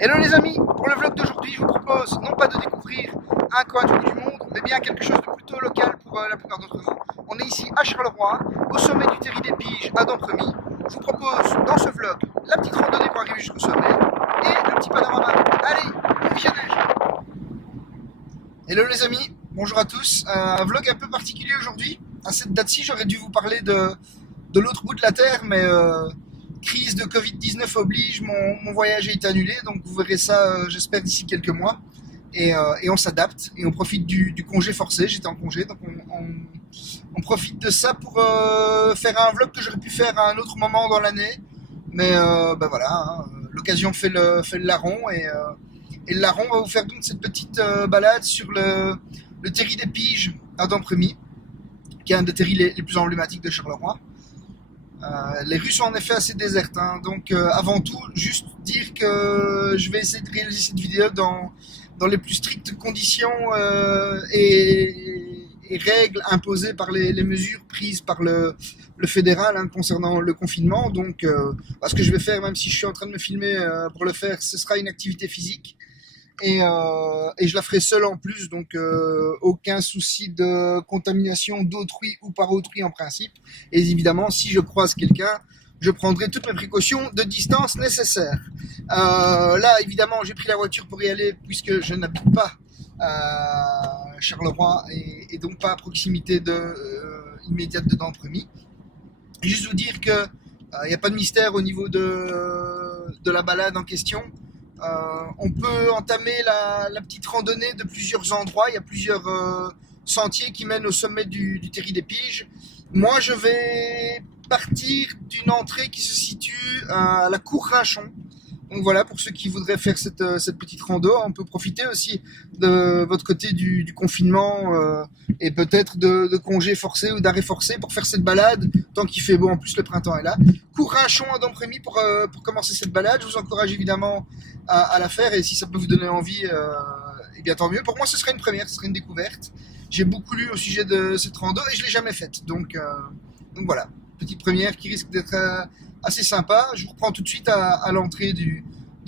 Hello les amis, pour le vlog d'aujourd'hui, je vous propose non pas de découvrir un coin du bout du monde, mais bien quelque chose de plutôt local pour la plupart d'entre vous. On est ici à Charleroi, au sommet du Terri des Piges à Dompremy. Je vous propose dans ce vlog la petite randonnée pour arriver jusqu'au sommet et le petit panorama. Allez, bon visionnage. Hello les amis, bonjour à tous. Un vlog un peu particulier aujourd'hui. À cette date-ci, j'aurais dû vous parler de l'autre bout de la Terre, mais crise de Covid-19 oblige, mon voyage a été annulé, donc vous verrez ça, j'espère, d'ici quelques mois. Et on s'adapte et on profite du congé forcé. J'étais en congé, donc on profite de ça pour faire un vlog que j'aurais pu faire à un autre moment dans l'année. Mais bah voilà, hein, l'occasion fait le larron et le larron va vous faire donc cette petite balade sur le Terri des Piges à Dompremy, qui est un des terris les plus emblématiques de Charleroi. Les rues sont en effet assez désertes, hein. Donc avant tout, juste dire que je vais essayer de réaliser cette vidéo dans les plus strictes conditions et règles imposées par les mesures prises par le fédéral, hein, concernant le confinement. Donc ce que je vais faire, même si je suis en train de me filmer pour le faire, ce sera une activité physique. Et je la ferai seule en plus, donc aucun souci de contamination d'autrui ou par autrui en principe. Et évidemment, si je croise quelqu'un, je prendrai toutes mes précautions de distance nécessaires. Là, évidemment, j'ai pris la voiture pour y aller puisque je n'habite pas à Charleroi et donc pas à proximité immédiate de Dompremy. Juste vous dire que il n'y a pas de mystère au niveau de la balade en question. On peut entamer la petite randonnée de plusieurs endroits. Il y a plusieurs sentiers qui mènent au sommet du Terri des Piges. Moi, je vais partir d'une entrée qui se situe à la Cour Rinchon. Donc voilà, pour ceux qui voudraient faire cette petite rando, on peut profiter aussi de votre côté du confinement et peut-être de congés forcés ou d'arrêts forcés pour faire cette balade, tant qu'il fait beau. En plus, le printemps est là. Cour Rinchon à Dompremy pour commencer cette balade. Je vous encourage évidemment à la faire, et si ça peut vous donner envie, et bien tant mieux. Pour moi, ce serait une première, ce serait une découverte. J'ai beaucoup lu au sujet de cette rando et je l'ai jamais faite. Donc voilà, petite première qui risque d'être assez sympa. Je vous reprends tout de suite à l'entrée du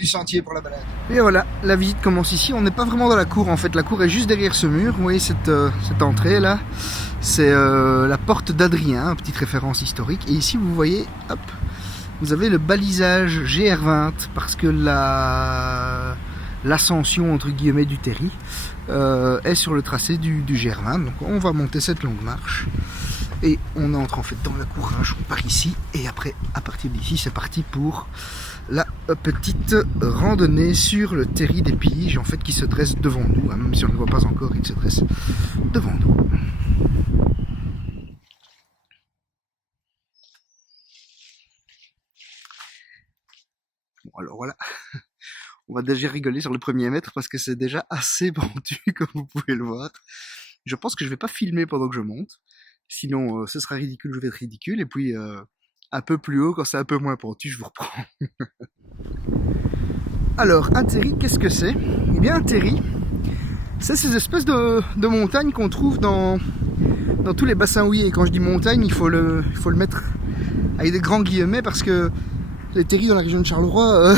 sentier pour la balade. Et voilà, la visite commence ici. On n'est pas vraiment dans la cour en fait, la cour est juste derrière ce mur. Vous voyez cette entrée là, c'est la porte d'Adrien, petite référence historique. Et ici vous voyez, hop, vous avez le balisage GR20 parce que l'ascension entre guillemets du Terri est sur le tracé du GR20. Donc on va monter cette longue marche. Et on entre en fait dans la cour Rinchon par ici, et après à partir d'ici c'est parti pour la petite randonnée sur le Terri des Piges en fait, qui se dresse devant nous, hein, même si on ne le voit pas encore, il se dresse devant nous. Bon alors voilà, on va déjà rigoler sur le premier mètre parce que c'est déjà assez pentu comme vous pouvez le voir. Je pense que je vais pas filmer pendant que je monte. Sinon, ce sera ridicule, je vais être ridicule. Et puis, un peu plus haut, quand c'est un peu moins pentu, je vous reprends. Alors, un terri, qu'est-ce que c'est? Eh bien, un terri, c'est ces espèces de montagnes qu'on trouve dans tous les bassins houillers. Et quand je dis montagne, il faut le mettre avec des grands guillemets, parce que les terris dans la région de Charleroi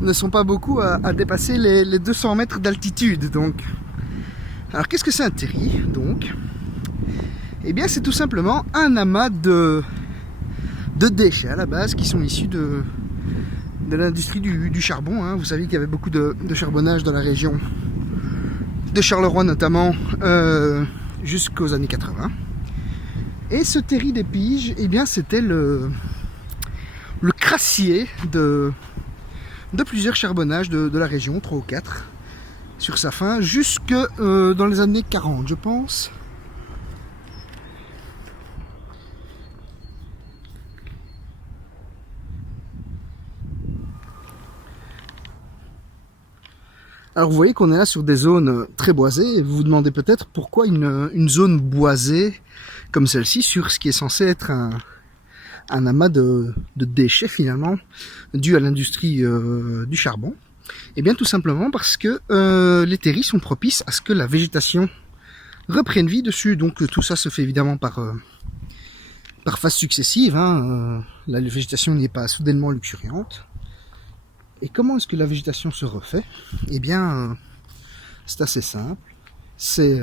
ne sont pas beaucoup à dépasser les 200 mètres d'altitude. Donc, alors, qu'est-ce que c'est un terri, donc? Eh bien, c'est tout simplement un amas de déchets à la base qui sont issus de l'industrie du charbon, hein. Vous savez qu'il y avait beaucoup de charbonnage dans la région de Charleroi notamment jusqu'aux années 80. Et ce Terri des Piges, eh bien, c'était le crassier de plusieurs charbonnages de la région, 3 ou 4, sur sa fin, jusque dans les années 40, je pense. Alors vous voyez qu'on est là sur des zones très boisées, et vous vous demandez peut-être pourquoi une zone boisée comme celle-ci sur ce qui est censé être un amas de déchets finalement, dû à l'industrie du charbon. Et bien tout simplement parce que les terris sont propices à ce que la végétation reprenne vie dessus. Donc tout ça se fait évidemment par phases successives, hein. La végétation n'est pas soudainement luxuriante. Et comment est-ce que la végétation se refait? Eh bien, c'est assez simple. C'est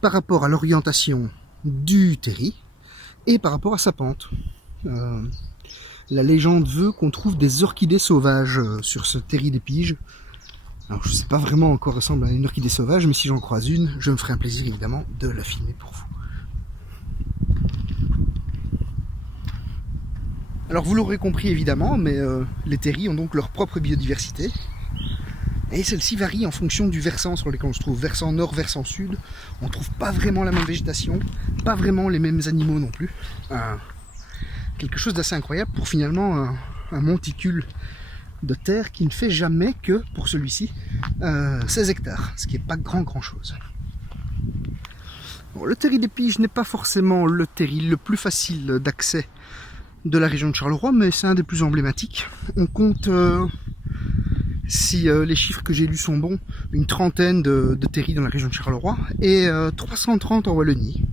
par rapport à l'orientation du terri et par rapport à sa pente. La légende veut qu'on trouve des orchidées sauvages sur ce terri des piges. Alors je sais pas vraiment à quoi ressemble une orchidée sauvage, mais si j'en croise une, je me ferai un plaisir évidemment de la filmer pour vous. Alors vous l'aurez compris évidemment, mais les terris ont donc leur propre biodiversité. Et celle-ci varie en fonction du versant sur lequel on se trouve. Versant nord, versant sud, on ne trouve pas vraiment la même végétation, pas vraiment les mêmes animaux non plus. Quelque chose d'assez incroyable pour finalement un monticule de terre qui ne fait jamais que, pour celui-ci, 16 hectares, ce qui n'est pas grand chose. Bon, le terri des piges n'est pas forcément le terri le plus facile d'accès de la région de Charleroi, mais c'est un des plus emblématiques. On compte, si les chiffres que j'ai lus sont bons, une trentaine de terris dans la région de Charleroi et 330 en Wallonie.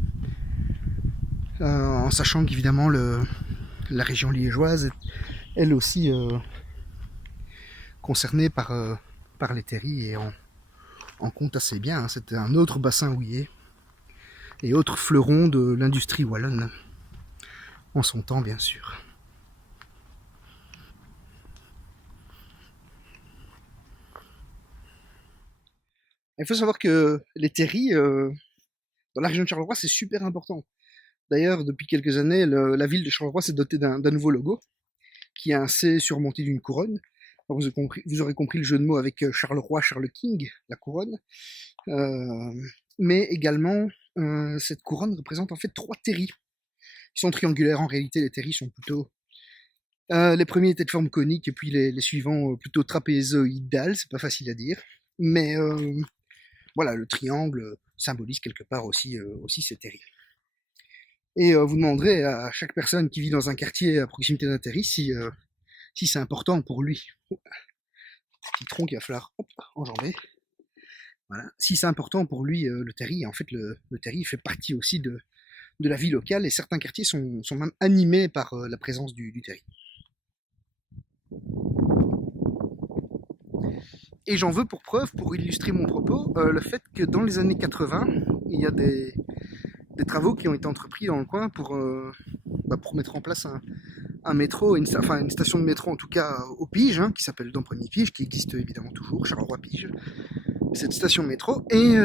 En sachant qu'évidemment la région liégeoise est elle aussi concernée par les terris et en compte assez bien. Hein. C'était un autre bassin houiller et autre fleuron de l'industrie wallonne, en son temps bien sûr. Il faut savoir que les terris, dans la région de Charleroi, c'est super important. D'ailleurs, depuis quelques années, la ville de Charleroi s'est dotée d'un nouveau logo, qui a un C surmonté d'une couronne. Alors, vous aurez compris le jeu de mots avec Charleroi, Charles King, la couronne. Mais également, cette couronne représente en fait 3 terris. Ils sont triangulaires, en réalité les terris sont plutôt... les premiers étaient de forme conique, et puis les suivants plutôt trapézoïdales, c'est pas facile à dire. Mais voilà, le triangle symbolise quelque part aussi ces terris. Et vous demanderez à chaque personne qui vit dans un quartier à proximité d'un terri si c'est important pour lui. Petit tronc qu'il va falloir enjamber. Voilà. Si c'est important pour lui le terri, en fait le terri fait partie aussi de la vie locale et certains quartiers sont même animés par la présence du terri. Et j'en veux pour preuve, pour illustrer mon propos, le fait que dans les années 80, il y a des travaux qui ont été entrepris dans le coin pour mettre en place un métro, une station de métro en tout cas au Pige, hein, qui s'appelle Dompremy Pige, qui existe évidemment toujours, Charleroi Pige, cette station de métro. Et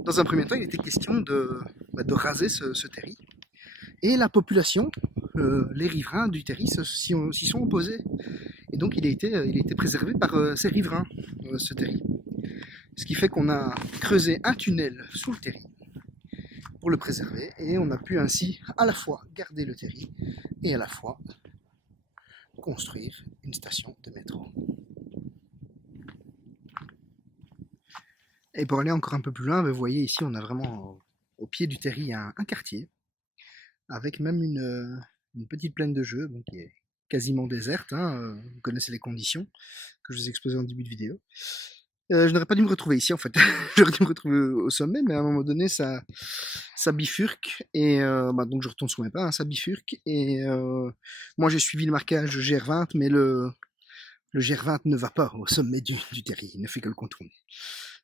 dans un premier temps, il était question de raser ce terri. Et la population, les riverains du terri s'y sont opposés. Et donc il a été préservé par ces riverains, ce terri. Ce qui fait qu'on a creusé un tunnel sous le terri pour le préserver, et on a pu ainsi à la fois garder le terri et à la fois construire une station de métro. Et pour aller encore un peu plus loin, vous voyez ici on a vraiment au pied du terri un quartier, avec même une petite plaine de jeu, donc qui est quasiment déserte, hein, vous connaissez les conditions que je vous ai exposées en début de vidéo. Je n'aurais pas dû me retrouver ici en fait, j'aurais dû me retrouver au sommet, mais à un moment donné ça bifurque, et donc je retourne sur mes pas, hein, ça bifurque, et moi j'ai suivi le marquage GR20, mais le GR20 ne va pas au sommet du terri, il ne fait que le contourner.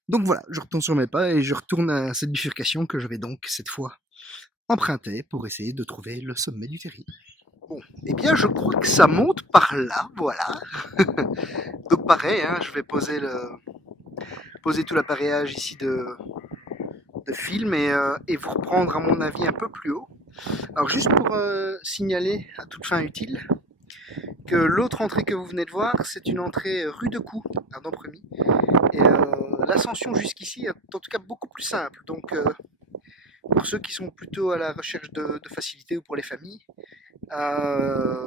Donc voilà, je retourne sur mes pas et je retourne à cette bifurcation que je vais donc cette fois emprunter pour essayer de trouver le sommet du terri. Bon, eh bien je crois que ça monte par là, voilà. Donc pareil, hein, je vais poser tout l'appareillage ici de film et vous reprendre à mon avis un peu plus haut. Alors juste pour signaler à toute fin utile que l'autre entrée que vous venez de voir, c'est une entrée rue de Coux, à Dompremy. Et l'ascension jusqu'ici est en tout cas beaucoup plus simple. Donc pour ceux qui sont plutôt à la recherche de facilité ou pour les familles,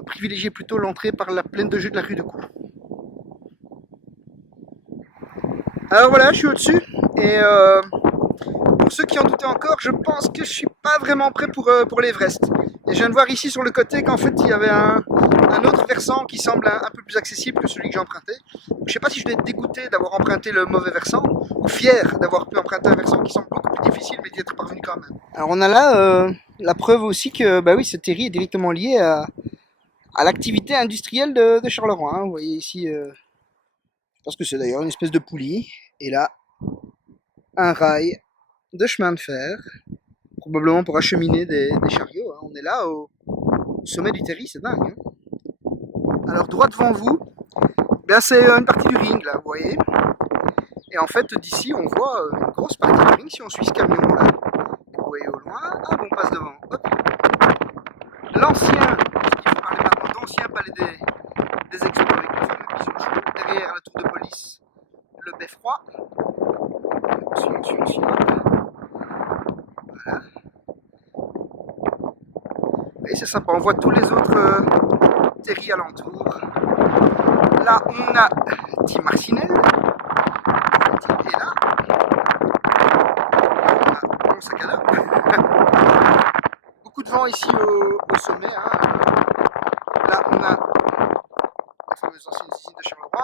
privilégiez plutôt l'entrée par la plaine de jeu de la rue de Coux. Alors voilà, je suis au-dessus, et pour ceux qui en doutaient encore, je pense que je suis pas vraiment prêt pour l'Everest. Et je viens de voir ici sur le côté qu'en fait il y avait un autre versant qui semble un peu plus accessible que celui que j'ai emprunté. Je sais pas si je vais être dégoûté d'avoir emprunté le mauvais versant, ou fier d'avoir pu emprunter un versant qui semble beaucoup plus difficile, mais d'y être parvenu quand même. Alors on a là la preuve aussi que bah oui, ce terri est directement lié à à l'activité industrielle de Charleroi. Hein. Vous voyez ici, je pense que c'est d'ailleurs une espèce de poulie. Et là, un rail de chemin de fer, probablement pour acheminer des chariots. Hein. On est là au sommet du terri, c'est dingue. Hein. Alors droit devant vous, ben, c'est une partie du ring là, vous voyez. Et en fait d'ici on voit une grosse partie du ring si on suit ce camion là. Vous voyez au loin, ah bon, on passe devant. Hop. L'ancien, il faut parler maintenant d'ancien palais des expos avec le fameux bison chaud. Derrière la tour de police, le beffroi. On suit. Voilà. Et c'est sympa, on voit tous les autres terris alentours. Là, on a Tim Marcinelle. Et là, on a mon sac à dos. Beaucoup de vent ici au sommet. Hein. Là, on a la fameuse ancienne usine de Charleroi.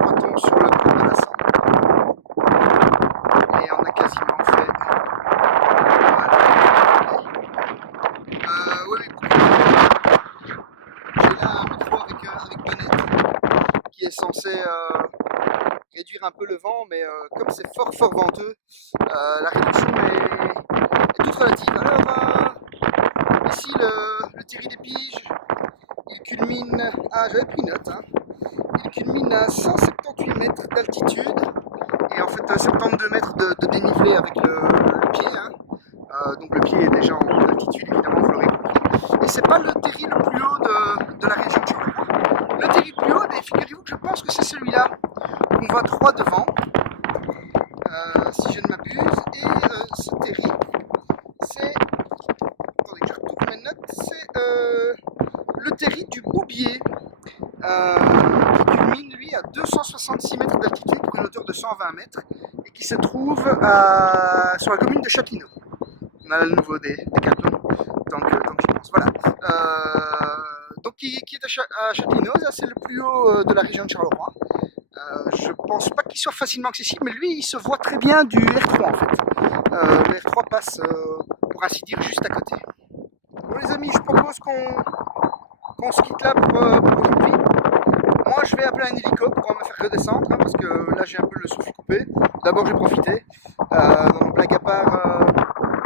On retombe sur le pont de la Sambre. Et on a quasiment fait. Voilà. Oui, beaucoup de vent. J'ai là un micro avec Bonnette qui est censé réduire un peu le vent, mais comme c'est fort venteux, la réduction est toute relative. Alors ici le Thierry des Piges, il culmine à, j'avais pris note, hein, il culmine à 178 mètres d'altitude et en fait 72 mètres de dénivelé avec le pied. Hein. Donc le pied est déjà en altitude, évidemment, vous l'aurez compris. Et c'est pas le terri le plus haut de la région de Charleroi. Le terri le plus haut, figurez-vous que je pense que c'est celui-là. On voit 3 devant, si je ne m'abuse, et ce terri, c'est, attendez que je retrouve mes notes, c'est le terri du Boubier, qui culmine lui à 266 mètres d'altitude pour une hauteur de 120 mètres, et qui se trouve sur la commune de Châtillon. On a le nouveau Décathlon, tant que j'y pense, voilà. Donc qui est à Châtillon, c'est le plus haut de la région de Charleroi. Je pense pas qu'il soit facilement accessible, mais lui il se voit très bien du R3 en fait. Le R3 passe, pour ainsi dire, juste à côté. Bon les amis, je propose qu'on se quitte là pour aujourd'hui. Moi je vais appeler un hélico pour me faire redescendre, hein, parce que là j'ai un peu le souffle coupé. D'abord j'ai profité. Non, blague à part,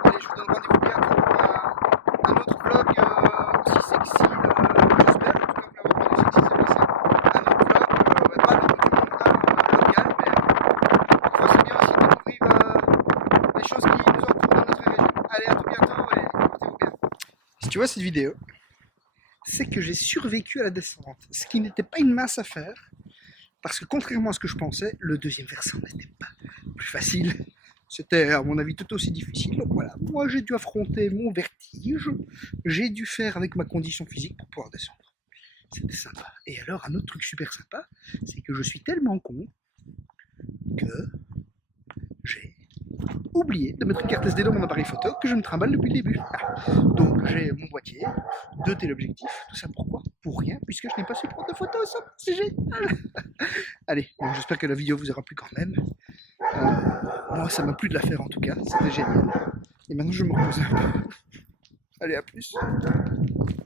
allez, je vous donne rendez-vous bientôt pour un autre vlog aussi sexy, j'espère. En tout cas vous l'avez entendu, sexy, c'est vrai ça. Un autre vlog, pas le local, mais parfois c'est bien aussi de découvrir les choses qui nous entourent dans notre région. Allez, à tout bientôt et portez-vous bien. Si tu vois cette vidéo, c'est que j'ai survécu à la descente, ce qui n'était pas une mince affaire, parce que contrairement à ce que je pensais, le deuxième versant n'était pas plus facile. C'était à mon avis tout aussi difficile. Donc voilà, moi j'ai dû affronter mon vertige, j'ai dû faire avec ma condition physique pour pouvoir descendre. C'était sympa. Et alors un autre truc super sympa, c'est que je suis tellement con que j'ai oublié de mettre une carte SD dans mon appareil photo que je me trimballe depuis le début. Donc j'ai mon boîtier, 2 téléobjectifs, tout ça pourquoi? Pour rien, puisque je n'ai pas su prendre de photos, ça c'est génial. Allez, bon, j'espère que la vidéo vous aura plu quand même. Moi ça m'a plu de la faire en tout cas, c'était génial. Et maintenant je me repose un peu. Allez, à plus.